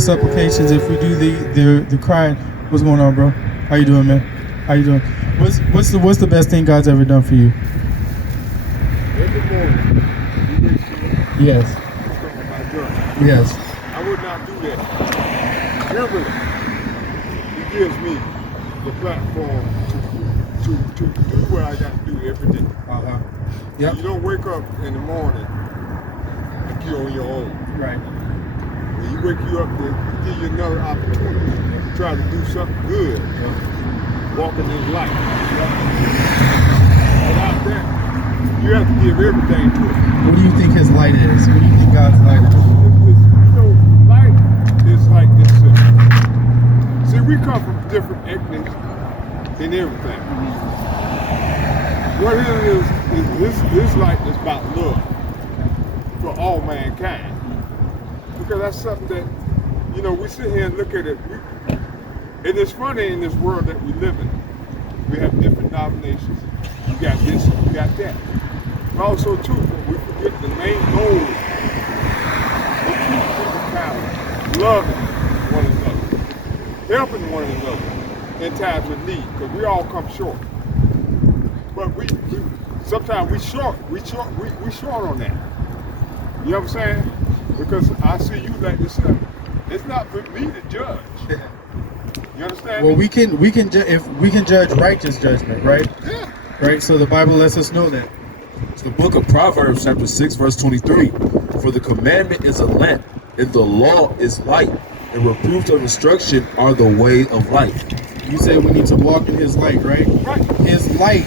supplications, if we do the crying. What's going on, bro? How you doing, man? How you doing? What's the best thing God's ever done for you? Every morning, you wake up, Yes. start my journey. Yes. I would not do that. Never. He gives me the platform to do what I got to do every day. Yep. You don't wake up in the morning like you're on your own. Right. When he wake you up, to give you another opportunity to try to do something good, walking in life. Without that, you have to give everything to it. What do you think His light is? What do you think God's light is? Life is like this. See, we come from different ethnics and everything. What it is this life is about love for all mankind. Because that's something that, we sit here and look at it. And it's funny in this world that we live in. We have different denominations. You got this, you got that. But also, too, we forget the main goal to keep people count, loving one another, helping one another in times of need, because we all come short. But we sometimes we short on that. You know what I'm saying? Because I see you like this. It's not for me to judge. You understand? Well, me? we can judge righteous judgment, right? Yeah. Right. So the Bible lets us know that. It's the book of Proverbs, chapter 6, verse 23. For the commandment is a lamp, and the law is light, and reproofs of instruction are the way of life. You say we need to walk in His light, right? Right. His light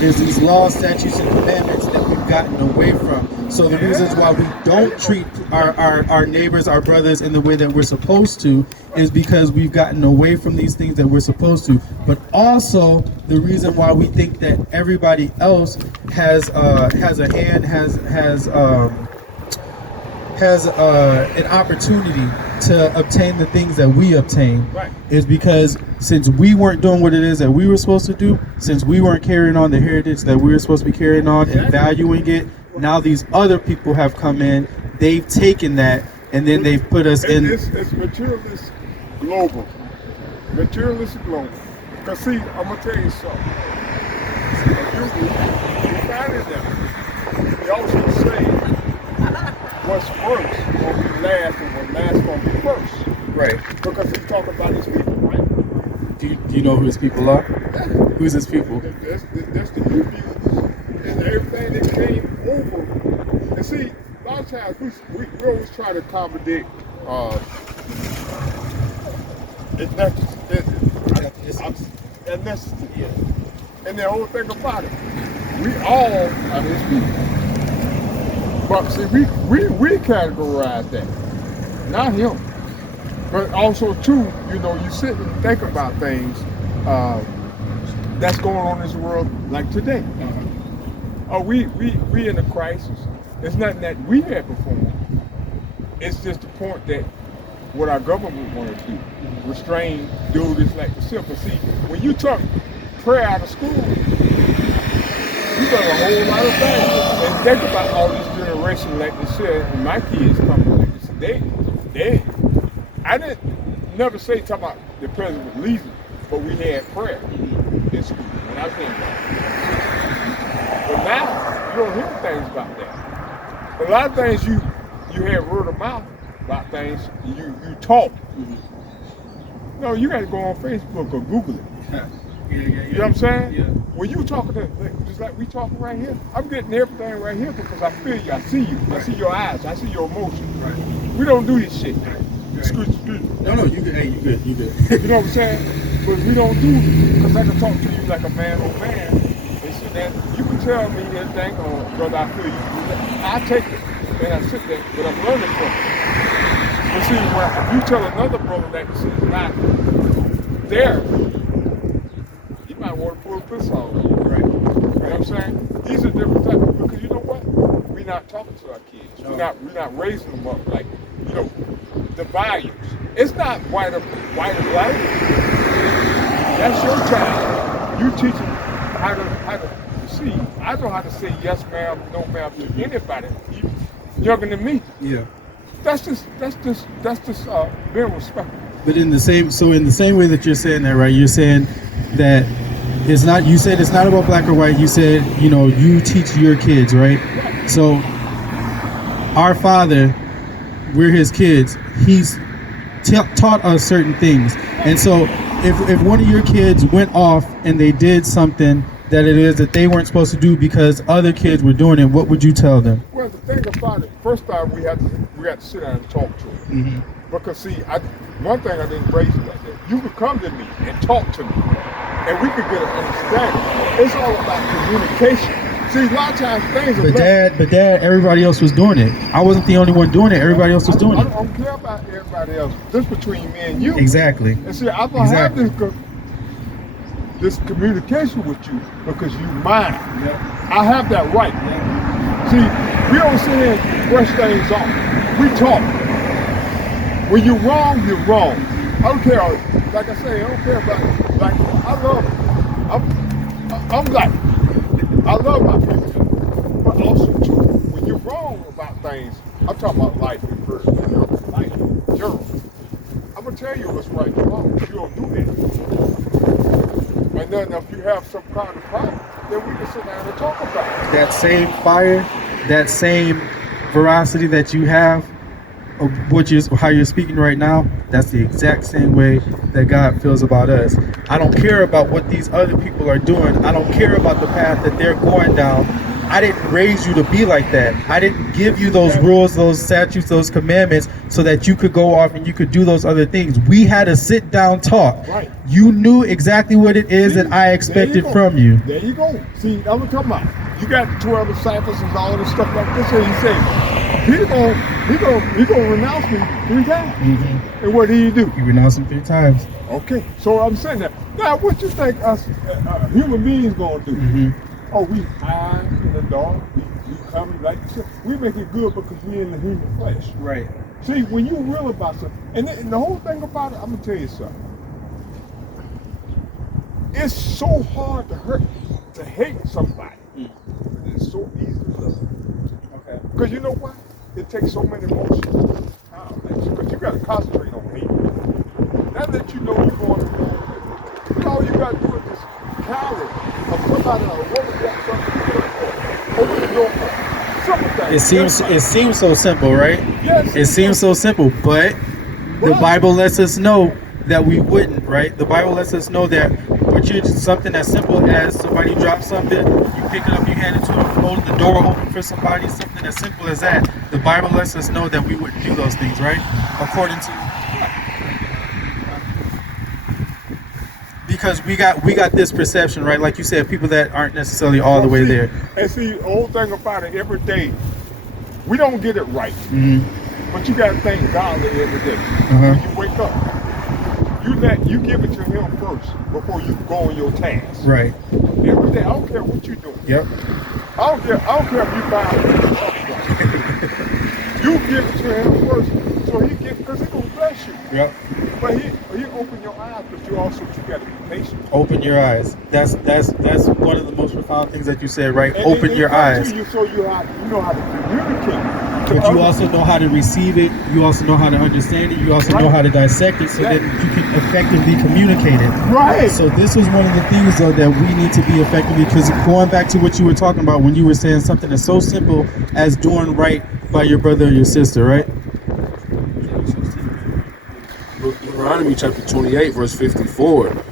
is these laws, statutes, and commandments that we've gotten away from. So the reasons why we don't treat our neighbors, our brothers in the way that we're supposed to is because we've gotten away from these things that we're supposed to. But also the reason why we think that everybody else has a hand, has an opportunity to obtain the things that we obtain, Right. is because since we weren't doing what it is that we were supposed to do, since we weren't carrying on the heritage that we were supposed to be carrying on and valuing it, now these other people have come in, they've taken that, and then they've put us in. It's materialist global. Materialist global. Because see, I'm going to tell you something. You find it that they also say what's first going to be last and what's last going to be first. Right. Because he's talking about his people, right? Do you know who his people are? Who's his people? That's the Hebrews and everything that came over. And see, a lot of times we always try to accommodate ethnicity. And the whole thing about it, we all are his people. But see, we categorize that, not him. But also too, you sit and think about things that's going on in this world like today. We in a crisis. It's nothing that we had performed. It's just the point that what our government want to do, restrain, do this like the simple. See, when you took prayer out of school, you got a whole lot of things. And think about all this generation, like they said, and my kids coming like this. I didn't never say talk about the president was leaving, but we had prayer in school when I came back. But now you don't hear things about that. A lot of things you have word of mouth about things you talk. No, you got to go on Facebook or Google it. You know what I'm saying? Yeah. When you talking just like we talking right here, I'm getting everything right here because I feel you, I see you, I see your eyes, I see your emotions. Right. We don't do this shit. Excuse me. No, you good. Hey, you good. You know what I'm saying? But we don't do it because I can talk to you like a man on man. And so that you can tell me anything because I feel you. I take it and I sit there, but I'm learning from it. But see, when you tell another brother that this is not there, you might want to pull a pistol on you. Right. You know what I'm saying? These are different types because you know what? We're not talking to our kids. No. We're not raising them up like, the values. It's not white or black. That's your child. You teach them how to see. I know how to say yes ma'am, no ma'am to anybody, even younger than me. Yeah. That's just being respectful. But in the same way that you're saying that, right? You're saying that it's not. You said it's not about black or white. You said, you know, you teach your kids, right? So our Father, we're His kids. He's taught us certain things, and so if one of your kids went off and they did something that it is that they weren't supposed to do because other kids were doing it, what would you tell them? Well, the thing about it, first time we had to sit down and talk to them. Because see, one thing I didn't raise like that. You could come to me and talk to me, and we could get an understanding. It's all about communication. See, a lot of times things are. But dad, everybody else was doing it. I wasn't the only one doing it. Everybody else was doing I it. don't care about everybody else. This between me and you. Exactly. And see, I'm gonna have this communication with you because you mine. I have that right. See, we don't sit here and brush things off. We talk. When you're wrong, you're wrong. I don't care. Like I say, I don't care about like I love. I'm like I love my people, but also too, when you're wrong about things, I'm talking about life in person, life in general. I'm gonna tell you what's right and wrong. You don't do that. And then if you have some kind of problem, then we can sit down and talk about it. That same fire, that same veracity that you have, which is how you're speaking right now, that's the exact same way that God feels about us. I don't care about what these other people are doing. I don't care about the path that they're going down. I didn't raise you to be like that. I didn't give you those rules, those statutes, those commandments so that you could go off and you could do those other things. We had a sit down talk. Right. You knew exactly what it is that I expected from you. There you go. See, I'm gonna talk about. You got the 12 disciples and all this stuff like this, and he said, he gonna renounce me 3 times. And what did he do? You renounced him 3 times. Okay, so I'm saying that. Now, what you think us human beings gonna do? Oh, we hide in the dark. We come like you said. We make it good because we in the human flesh. Right. See, when you real about something, and the whole thing about it, I'm gonna tell you something. It's so hard to hate somebody. It's so easy to love. Okay. Because you know what? It takes so many emotions. Because you got to concentrate on hate. Now that you know you're going to go, all you got to do is just carry or somebody or woman got something to open the door for. Simple thing. It seems so simple, right? Yes. It seems so simple, but the Bible lets us know that we wouldn't, right? The Bible lets us know that what you're just something as simple as somebody drops something, you pick it up, you hand it to them, hold the door open for somebody, something as simple as that. The Bible lets us know that we wouldn't do those things, right? According to, because we got this perception, right? Like you said, people that aren't necessarily all the way there. And see, the whole thing about it, every day, we don't get it right. But you got to thank God every day. When you wake up. You give it to him first before you go on your task. Right. Every day, I don't care what you're doing. Yep. I don't care if you buy it. You give it to him first, so because he's gonna bless you. Yep. But he open your eyes, but you got to be patient. Open your eyes. That's one of the most profound things that you said, right? And open your eyes. You so you know how to communicate. But you also know how to receive it. You also know how to understand it. You also know how to dissect it so that you can effectively communicate it. Right. So this was one of the things, though, that we need to be effectively, because going back to what you were talking about when you were saying something that's so simple as doing right by your brother or your sister, right? Deuteronomy chapter 28, verse 54.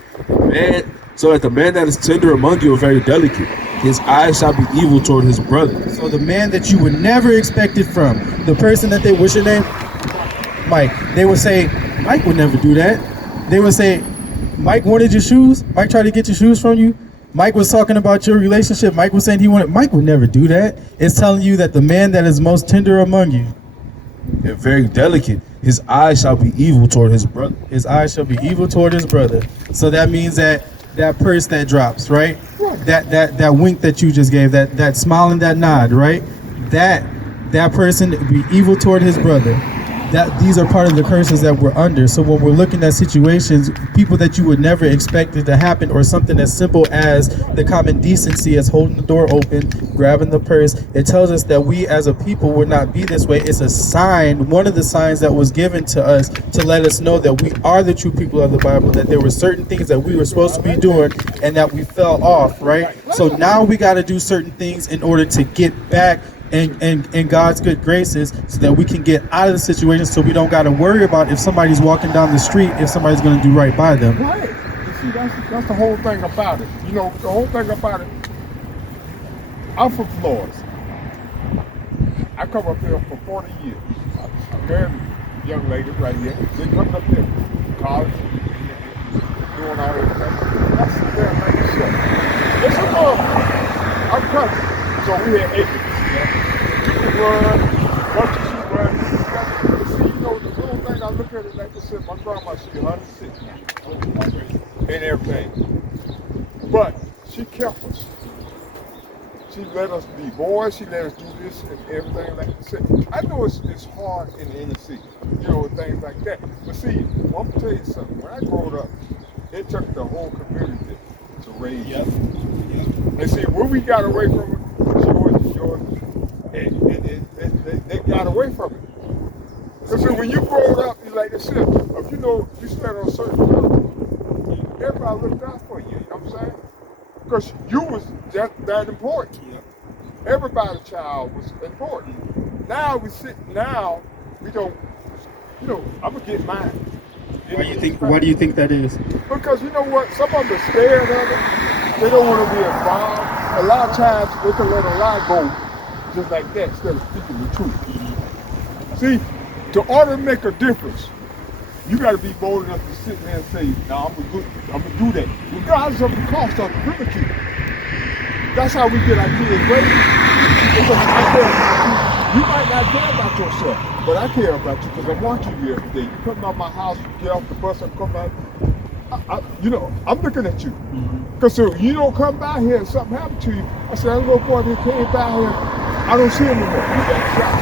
So that the man that is tender among you are very delicate. His eyes shall be evil toward his brother. So the man that you would never expect it from, the person that what's your name? Mike. They would say, Mike would never do that. They would say, Mike wanted your shoes. Mike tried to get your shoes from you. Mike was talking about your relationship. Mike was saying Mike would never do that. It's telling you that the man that is most tender among you, and very delicate, his eyes shall be evil toward his brother. His eyes shall be evil toward his brother. So that means that purse that drops, right? That wink that you just gave, that smile and that nod, right? That person be evil toward his brother. that these are part of the curses that we're under. So when we're looking at situations, people that you would never expect it to happen, or something as simple as the common decency as holding the door open, grabbing the purse, it tells us that we as a people would not be this way. It's a sign, one of the signs that was given to us to let us know that we are the true people of the Bible, that there were certain things that we were supposed to be doing and that we fell off, right? So now we got to do certain things in order to get back in God's good graces, so that we can get out of the situation, so we don't got to worry about if somebody's walking down the street, if somebody's going to do right by them. Right. You see, that's the whole thing about it. You know, the whole thing about it. I'm from Florida. I come up here for 40 years. I married a young lady right here. They coming up here, college, doing all this stuff. That's the damn thing to show. It's a love. I'm country, so we had acres. Run, watch you run. But see, you know, the little thing I look at it like this, my grandma, she's 106 now, and everything. But she kept us. She let us be boys. She let us do this and everything like that. I know it's hard in the inner city, you know, things like that. But see, I'm gonna tell you something. When I grew up, it took the whole community to raise us. And see, when we got away from it, Georgia, they got away from it. Because when you grow up, you like this shit. If you know you stand on a certain level, everybody looked out for you. You know what I'm saying? Because you was that important. Everybody's child was important. Now we don't. You know, I'm gonna get mine. Why do you think that is? Because you know what? Some of them are scared of it. They don't want to be involved. A lot of times they can let a lie go just like that instead of speaking the truth. See, to order to make a difference, you got to be bold enough to sit there and say, "No, I'm gonna do that," regardless of the cost of the ridicule. That's how we get our kids raised. Because I care, you might not care about yourself, but I care about you because I'm watching you every day. You come out my house, you get off the bus, and come out. You know, I'm looking at you. Because so you don't come by here and something happened to you. I said, that little boy that came by here, I don't see him anymore. He got shot.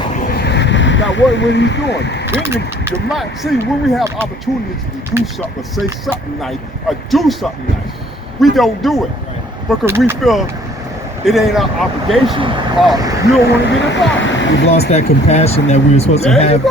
Now, what he's doing? Then you might see when we have opportunities to do something, or say something nice, or do something nice, we don't do it because we feel it ain't our obligation, or you don't want to get involved. We've lost that compassion that we were supposed to have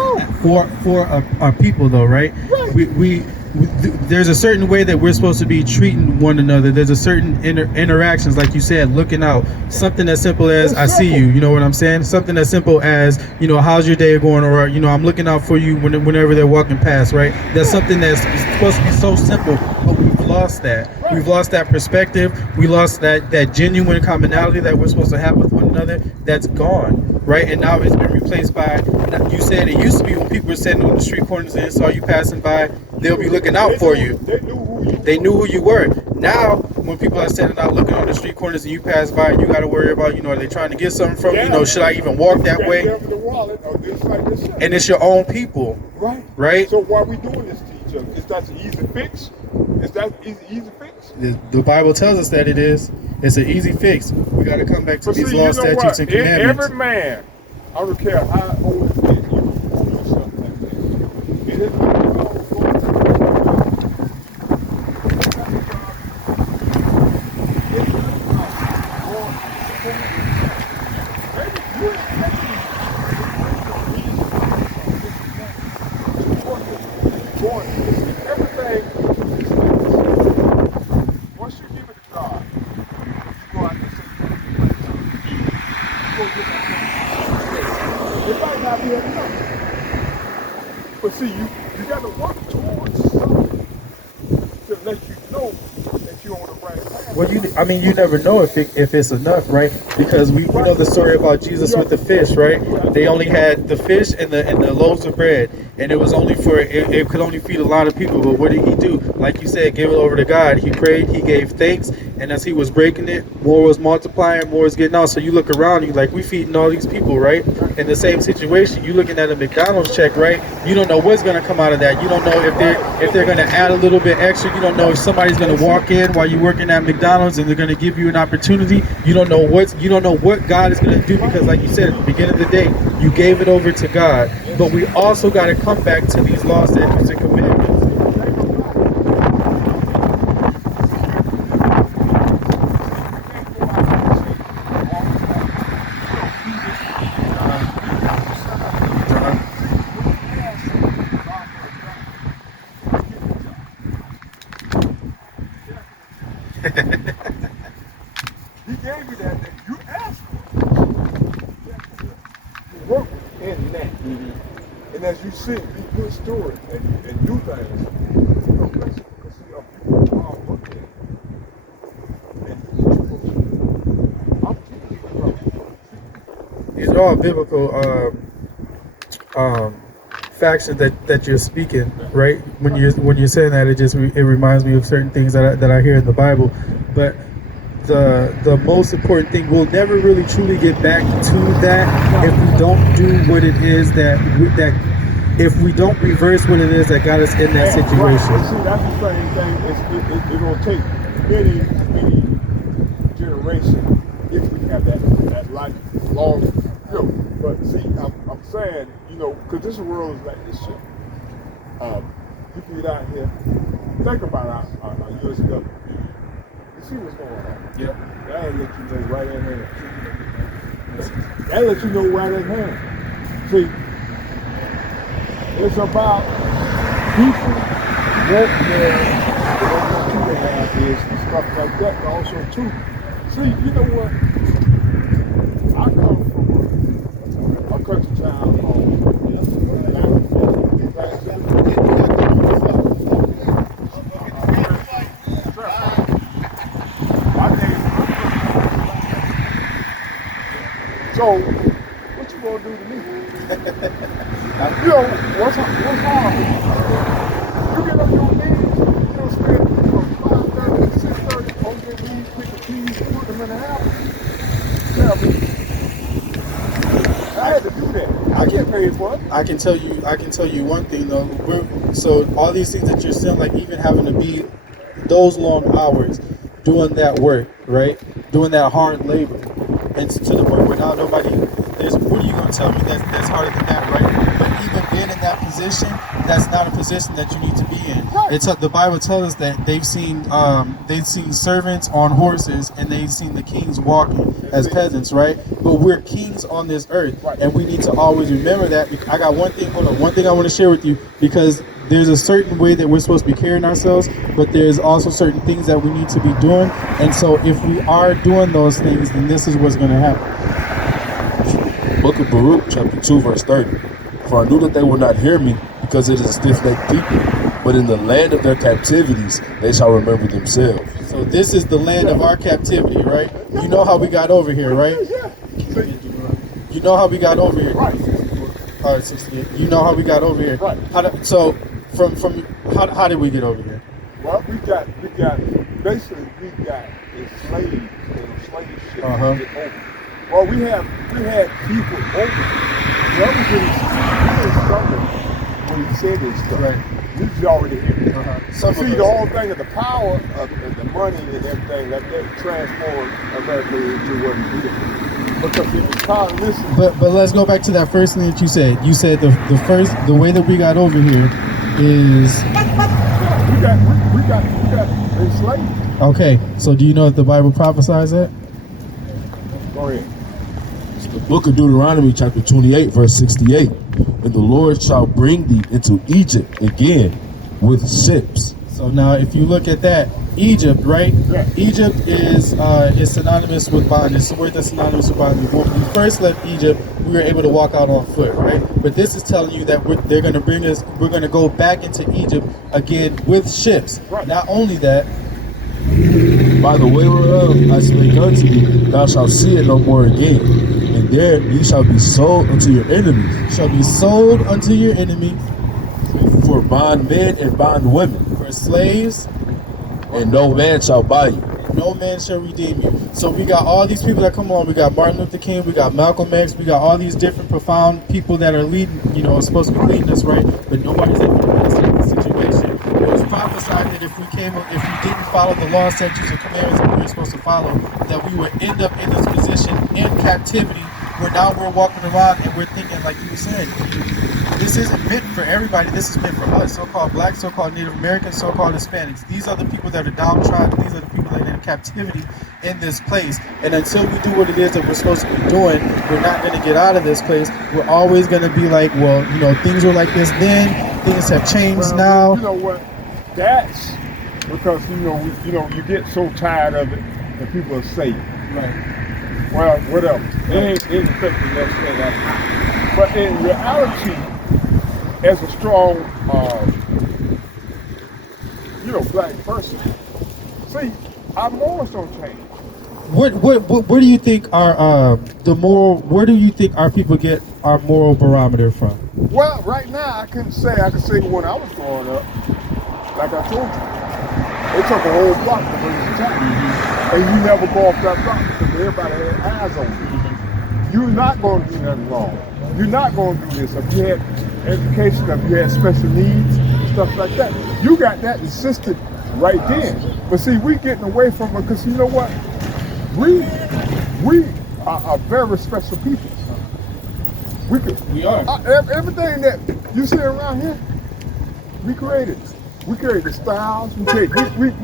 for our people, though, right? We there's a certain way that we're supposed to be treating one another. There's a certain interactions, like you said, looking out. Something as simple as I see you, you know what I'm saying? Something as simple as, you know, how's your day going, or, you know, I'm looking out for you whenever they're walking past, right? That's something that's supposed to be so simple, but we've lost that. We've lost that perspective. We lost that genuine commonality that we're supposed to have with one another. That's gone, right? And now it's been replaced by, you said it used to be when people were sitting on the street corners and saw you passing by, they'll be looking out for you. They knew who you were. Now, when people are standing out looking on the street corners and you pass by, you got to worry about, you know, are they trying to get something from you? You know, should I even walk that way? And it's your own people. Right? So why are we doing this to each other? Is that an easy fix? Is that easy fix? The Bible tells us that it is. It's an easy fix. We got to come back to these laws, statutes, and commandments. Every man, I don't care how old he is, you can do yourself like that. It is but see, you got to work towards something to let you know that you're on the right path. Well, you never know if it's enough, right? Because we know the story about Jesus with the fish, right? They only had the fish and the loaves of bread, and it was only it could only feed a lot of people. But what did he do? Like you said, give it over to God. He prayed, he gave thanks, and as he was breaking it, more was multiplying, more was getting out. So you look around, you like, we feeding all these people, right? In the same situation, you looking at a McDonald's check, right? You don't know what's gonna come out of that. You don't know if they're gonna add a little bit extra. You don't know if somebody's gonna walk in while you're working at McDonald's and they're going to give you an opportunity. You don't know what God is going to do, because like you said at the beginning of the day, you gave it over to God. But we also got to come back to these laws, statutes, and commandments. He gave you that you asked for. You work in that. And as you see, be good stewards and do things. Because people are working. And I'm keeping you from. These are all biblical factions that you're speaking, right? When you're saying that, it reminds me of certain things that I hear in the Bible. But the most important thing, we'll never really truly get back to that if we don't do what it is that if we don't reverse what it is that got us in that situation. Right. See, that's the same thing. It's going to take many generations if we have that lifelong. But see, I'm saying, because this world is like this shit. People get out here, think about our U.S. government. You see what's going on. Yeah. That'll let you know right in hand. That'll let you know right in hand. See, it's about people what they have is and stuff like that, and also too. See, you know what? I come from a country town called So, what you gonna do to me? What's hard? You get on your knees, spend from 5:30 to 6:30 on your knees, pick the keys, put them in the house. Tell me. I had to do that. I get paid for it. I can tell you one thing though. So all these things that you're saying, like even having to be those long hours doing that work, right? Doing that hard labor. And to the point where now what are you going to tell me that's harder than that, right? But even being in that position, that's not a position that you need to be in. Right. The Bible tells us that they've seen servants on horses and they've seen the kings walking as peasants, right? But we're kings on this earth, and we need to always remember that. I got one thing I want to share with you, because there's a certain way that we're supposed to be carrying ourselves, but there's also certain things that we need to be doing. And so if we are doing those things, then this is what's going to happen. Book of Baruch, chapter 2, verse 30. For I knew that they would not hear me, because it is a stiff-necked people. But in the land of their captivities, they shall remember themselves. So this is the land of our captivity, right? You know how we got over here, right? You know how we got over here. Right. All right, 68. You know how we got over here. Right. How did we get over here? Well, we got basically enslaved and slave ship to get over. Well, we had people over. Well, we didn't struggle when he said this stuff. Right. We was already here. Some See, of the us. whole thing of the power of the money and everything, that transformed America into what it is. Because it was time to listen. But let's go back to that first thing that you said. You said the way that we got over here is We got enslaved. okay. So do you know that the Bible prophesies that? Go ahead. The book of Deuteronomy, chapter 28, verse 68. And the Lord shall bring thee into Egypt again with ships. So now, if you look at that, Egypt, right? Yeah. Egypt is synonymous with bondage. It's a word that's synonymous with bondage. When we first left Egypt, we were able to walk out on foot, right? But this is telling you that they're going to bring us. We're going to go back into Egypt again with ships. Right. Not only that, By the way whereof I spake unto thee, thou shalt see it no more again. And there ye shall be sold unto your enemies, shall be sold unto your enemy for bondmen and bondwomen, for slaves. and no man shall buy you. No man shall redeem you. So we got all these people that come along. We got Martin Luther King. We got Malcolm X. We got all these different profound people that are leading, supposed to be leading us, right? But nobody's ever in the situation. It was prophesied prophesied that if we didn't follow the law, statutes, and commandments that we were supposed to follow, that we would end up in this position in captivity, where now we're walking around and we're thinking, like you said, this isn't meant for everybody. This is meant for us, so-called blacks, so-called Native Americans, so-called Hispanics. These are the people that are downtrodden. These are the people that are in captivity in this place. And until we do what it is that we're supposed to be doing, we're not going to get out of this place. We're always going to be like, well, things were like this then. Things have changed now. You know what? That's because you get so tired of it that people are saying, Right. well, whatever. It ain't affecting us that high. But in reality, as a strong, black person, see, our morals don't change. Where do you think where do you think our people get our moral barometer from? Well, right now I can say when I was growing up, like I told you, it took a whole block to bring us attack. And you never go off that block because everybody had eyes on you. You're not going to do nothing wrong. You're not going to do this. If you had education, if you had special needs, stuff like that, you got that insisted right then. But see, we getting away from it because you know what? We are very special people. We are. Everything that you see around here, we created. We create the styles. We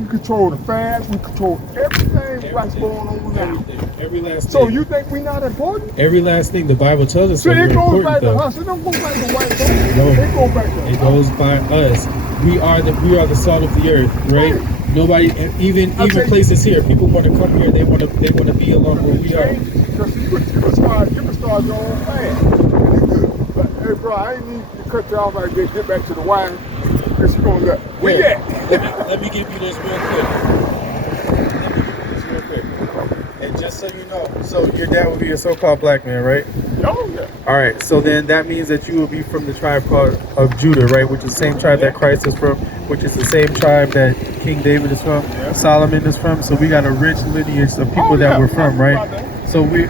control the fads. We control everything. What's going on now? Every last thing. So you think we're not important? Every last thing the Bible tells us. So that it we're goes back important, to us. It don't go back to white folks. No. It goes back to It goes by us. We are the salt of the earth, right? Nobody, even places here, people want to come here. They want to be along where we are. Because you can start your own fad. But, hey, bro, I ain't need to cut you off. I get back to the wire. Because you're going to let. Where you at? Let me give you this real quick. And just so you know, so your dad would be a so-called black man, right? Oh, yeah. All right, so then that means that you will be from the tribe of Judah, right? Which is the same tribe that Christ is from, which is the same tribe that King David is from, Solomon is from. So we got a rich lineage of people that we're from, right? So you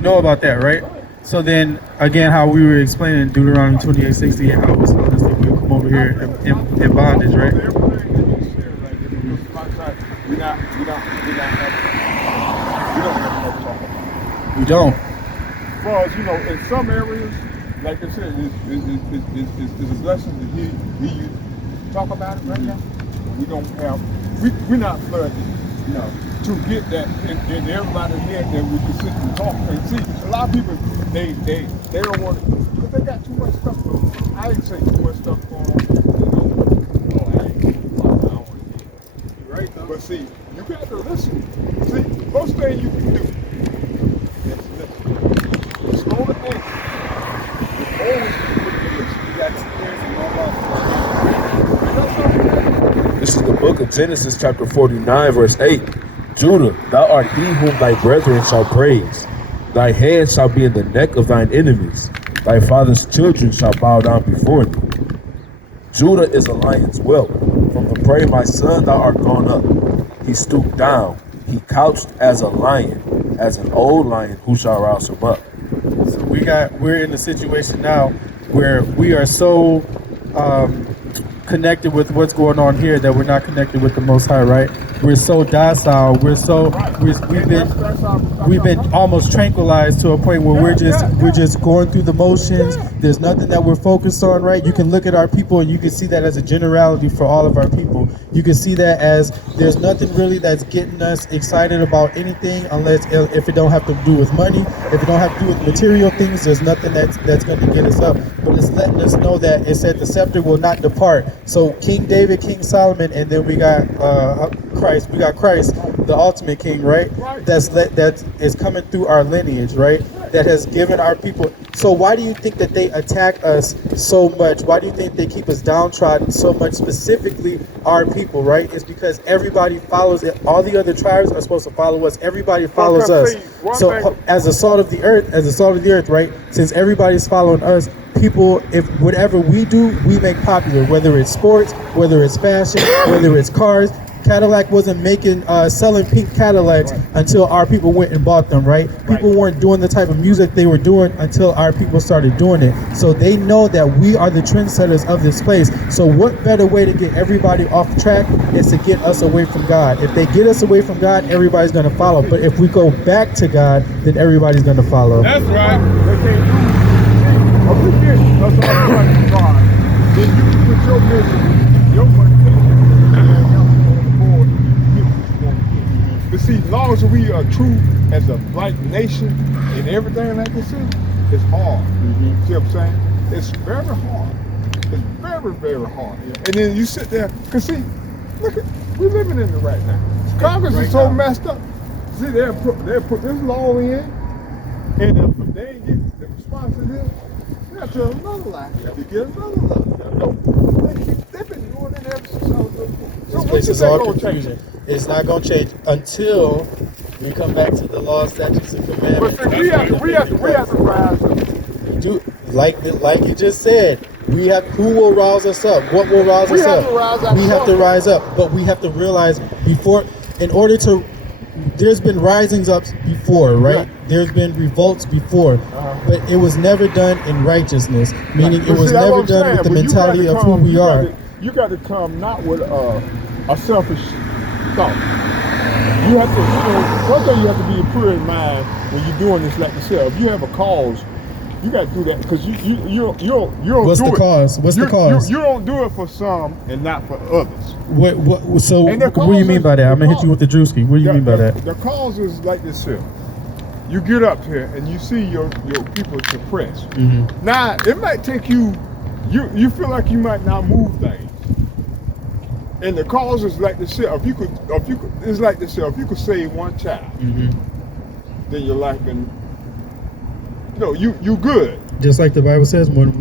know about that, right? So then again, how we were explaining Deuteronomy 28:60 and how it was telling us that we'll come over here in bondage, right? We don't. Because, in some areas, like I said, it's a lesson to hear you talk about it right now. We're not flooded, to get that in everybody's head that we can sit and talk and see. A lot of people, they don't want to, because they got too much stuff going on. I ain't say too much stuff going on. I don't want to hear. You're right, though. But see, you got to listen. See, most things you can do. Slow the thing. You always can put the list. You got 2 years and no. This is the book of Genesis, chapter 49, verse 8. Judah, thou art he whom thy brethren shall praise. Thy hand shall be in the neck of thine enemies. Thy father's children shall bow down before thee. Judah is a lion's whelp. From the prey, my son, thou art gone up. He stooped down. He couched as a lion, as an old lion, who shall rouse him up. So we're in a situation now where we are so connected with what's going on here that we're not connected with the Most High, right? We're so docile. We've been almost tranquilized to a point where we're just going through the motions. There's nothing that we're focused on, right? You can look at our people and you can see that as a generality for all of our people. You can see that as there's nothing really that's getting us excited about anything unless if it don't have to do with money, if it don't have to do with material things, there's nothing that's going to get us up. But it's letting us know that it said the scepter will not depart. So King David, King Solomon, and then we got Christ. We got Christ, the ultimate king, right? That is coming through our lineage, right? That has given our people. So why do you think that they attack us so much? Why do you think they keep us downtrodden so much, specifically our people, right? It's because everybody follows it. All the other tribes are supposed to follow us. Everybody follows us. So as the salt of the earth, right? Since everybody's following us, people, if whatever we do, we make popular, whether it's sports, whether it's fashion, whether it's cars, Cadillac wasn't making selling pink Cadillacs until our people went and bought them, right? People weren't doing the type of music they were doing until our people started doing it. So they know that we are the trendsetters of this place. So what better way to get everybody off track is to get us away from God. If they get us away from God, everybody's going to follow. But if we go back to God, then everybody's going to follow. That's right. They can't do it. If we get us off track from God, then you can put your business, your money, and help on the board, and you get what you want to get. But see, as long as we are true as a black nation and everything like this, it's hard. See what I'm saying? It's very hard. It's very, very hard. And then you sit there, because see, look at, we're living in it right now. Congress is so messed up. See, they'll put this law in, and if they ain't get the response to this, they'll tell another lie. They get another lie. They've been doing it ever since I was little. So This place is all confusion. It's not going to change until we come back to the law, statutes, and commandments. But see, we have to rise up. Dude, like you just said, we have. Who will rouse us up? What will rouse us up? We have to rise up, but we have to realize before, in order to. There's been risings up before, right? There's been revolts before, but it was never done in righteousness, meaning it was never done with the mentality of who we are. You got to come not with a selfish thought. You have to, one thing you have to be pure in mind when you're doing this like yourself. If you have a cause, you got to do that because you don't What's do the it. cause? What's the cause? You don't do it for some and not for others. So what do you mean by that? I'm gonna hit you with the Drewski. What do you mean by that? The cause is like this here. You get up here and you see your people suppressed. Now it might take you feel like you might not move things. And the cause is like this here. If you could, it's like this here. If you could save one child, then your life been. You good. Just like the Bible says, when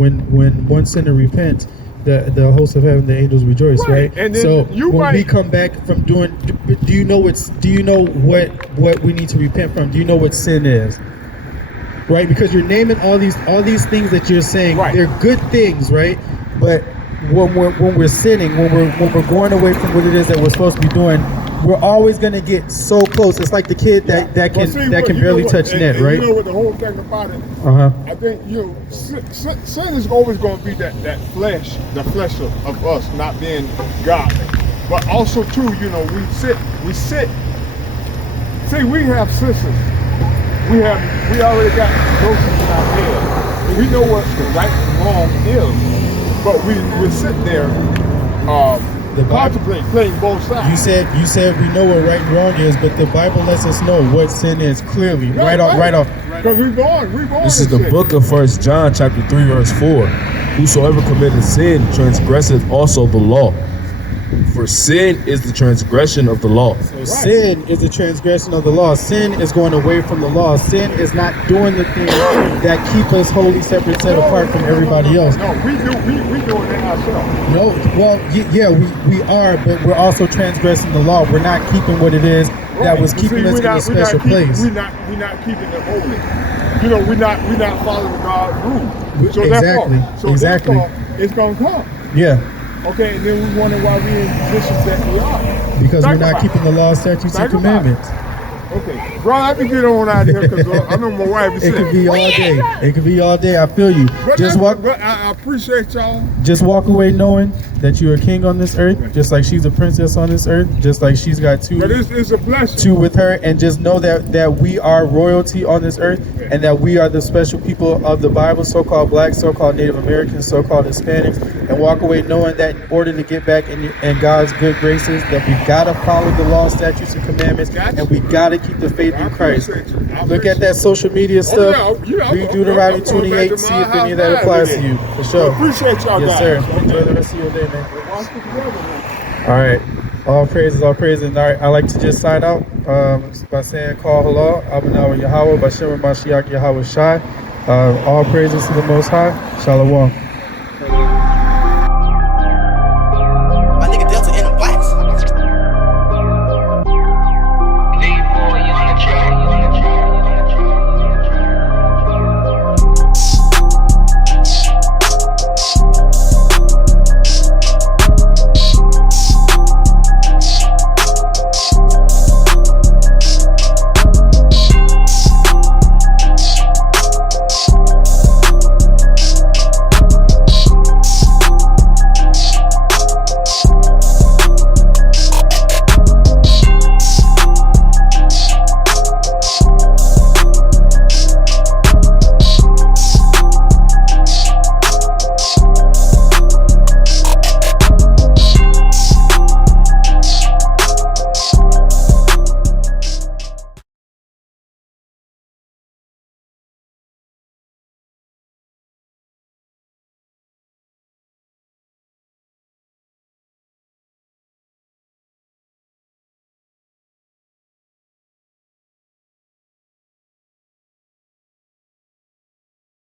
one sinner repents, the hosts of heaven, the angels rejoice, right? And then so when we come back from doing, do you know what we need to repent from? Do you know what sin is? Right? Because you're naming all these things that you're saying, they're good things, right? But when we're sinning, when we're going away from what it is that we're supposed to be doing, we're always gonna get so close. It's like the kid that can barely touch net, right? You know what the whole thing about it? I think sin is always going to be that flesh, the flesh of us not being godly. But also too, we sit. See, we have sisters. We already got notions in our head. We know what the right and wrong is, but we sit there. The contemplate playing both sides. You said we know what right and wrong is, but the Bible lets us know what sin is clearly, right off. Because we're going. This is the book of 1 John chapter 3 verse 4. Whosoever committeth sin transgresseth also the law. For sin is the transgression of the law. So sin is the transgression of the law. Sin is going away from the law. Sin is not doing the things that keep us wholly separate, set apart from everybody else. No, we doing it ourselves. No, well, yeah, we are, but we're also transgressing the law. We're not keeping what it is that was keeping us in a special place. We're not keeping it holy. We're not following God's rules. So exactly. Therefore, it's gonna come. Yeah. Okay, and then we wonder why we're in positions that we are. Because we're not keeping the law, statutes, and commandments. Okay, bro, I can get on out here because I know my wife is It could be all day. It could be all day. I feel you. But I appreciate y'all. Just walk away knowing that you're a king on this earth, just like she's a princess on this earth, just like she's got two. But it's a blessing. Two with her, and just know that we are royalty on this earth, and that we are the special people of the Bible, so-called blacks, so-called Native Americans, so-called Hispanics, and walk away knowing that in order to get back in God's good graces, that we gotta follow the law, statutes, and commandments, and we gotta keep the faith in Christ. Look at that social media stuff. Read Deuteronomy 28. See if any of that applies to you. For sure. Appreciate y'all yes, guys. Sir. Enjoy the rest of your day, man. All right. All praises. All right. I like to just sign out by saying, Call halal, Abanawa Yahweh, Bashem Mashiach Yahweh Shai. All praises to the Most High. Shalom.